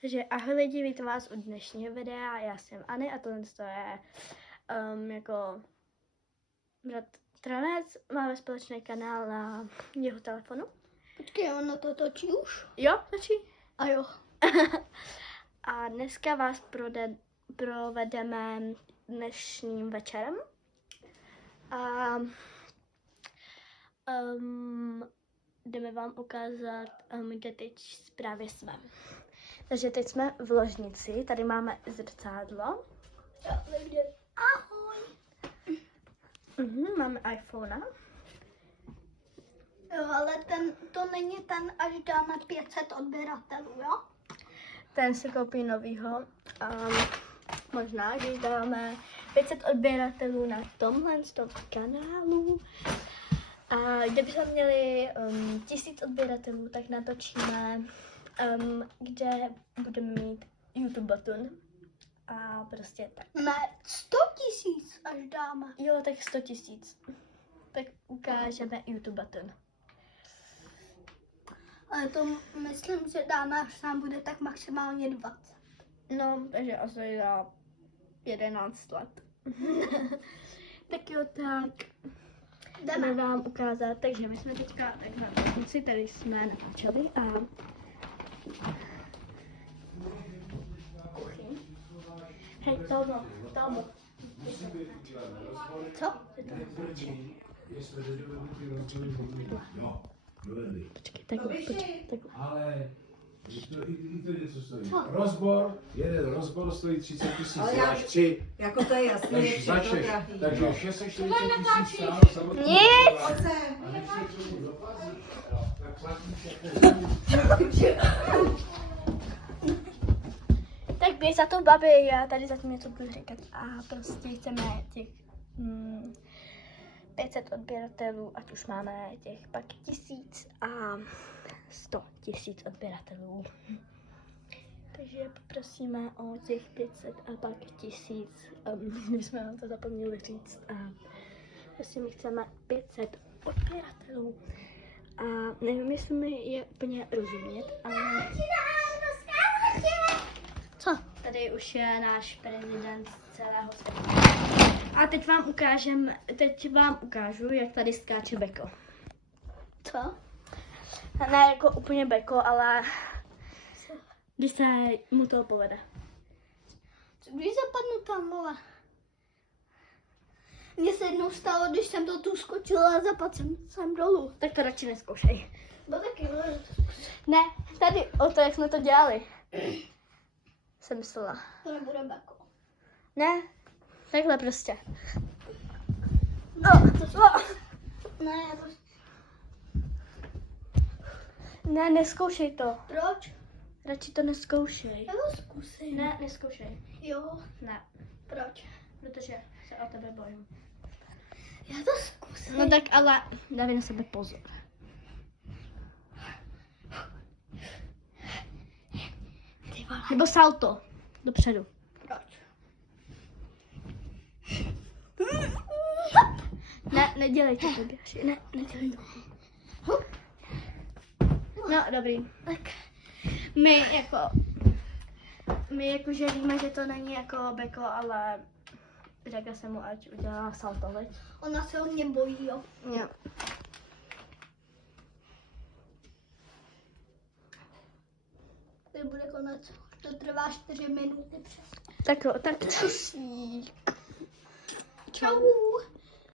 Takže ahoj lidi, vítám vás u dnešního videa, já jsem Anny a tohle je jako bratranec, máme společný kanál na jeho telefonu. Počkej, ono to točí už? Jo, točí? A jo. A dneska vás provedeme dnešním večerem. A jdeme vám ukázat, kde teď právě jsme. Takže teď jsme v ložnici, tady máme zrcadlo. Ahoj. Máme iPhone. Jo, ale to není ten, až dáme 500 odběratelů, jo? Ten si koupí novýho. Možná, když dáme 500 odběratelů na tomhle kanálu. A kdybychom měli 1000 odběratelů, tak natočíme, kde budeme mít YouTube button. A prostě tak. Ne, 100 000 až dáme. Jo, tak 100 000. Tak ukážeme YouTube button. Ale to myslím, že dáme, až nám bude tak maximálně 20. No, takže asi za 11 let. Tak jo, tak. Jdeme vám ukázat, takže my jsme teďka tak na konci, tady jsme natočili a kuchyň. Hej, Tomo. Co? Počkej, takhle. Ale i to něco stojí. Rozbor, jeden rozbor stojí 30 000, až 3. Jako to je jasné, Takže začneš, takže 640 000 stálo samotný. Nic! A než se k tomu doplatíš, tak platíš všechno. Tak běž za to, babi, já tady zatím něco budu říkat. A prostě chceme těch 500 odběratelů, ať už máme těch pak 1000 a 100 000 odběratelů. Takže poprosíme o těch 500 a pak 1000. My jsme vám to zapomněli říct. A prostě my chceme 500 odběratelů. A nevím, jestli mi je úplně rozumět, ale... Co? Tady už je náš prezident z celého světa. A teď vám ukážu, jak tady skáče Beko. Co? Ne jako úplně Beko, ale když se mu to povede. Když zapadnu tam, vole. Mně se jednou stalo, když jsem to tu skočila a zapadl jsem dolů. Tak to radši neskoušej. No taky, vole. Ne, tady o to, jak jsme to dělali. Jsem myslela. To nebude beko. Ne, takhle prostě. Ne, to... Ne, neskoušej to. Proč? Radši to neskoušej. Já to zkusím. Ne, neskoušej. Jo. Ne, Proč? protože se o tebe bojím. Já to zkusím. No tak ale dávej na sebe pozor. Ty vole. Nebo salto. Dopředu. Proč? Ne, nedělej to, Tobiáši. Ne, nedělej to. No, dobrý. Tak. My jakože víme, že to není jako Beko, ale řekla jsem mu, ať udělá salto, veď? Ona se o mě bojí, jo. Jo. Teď bude konec. To trvá 4 minuty přes. Tak jo, tak čusík. Čau.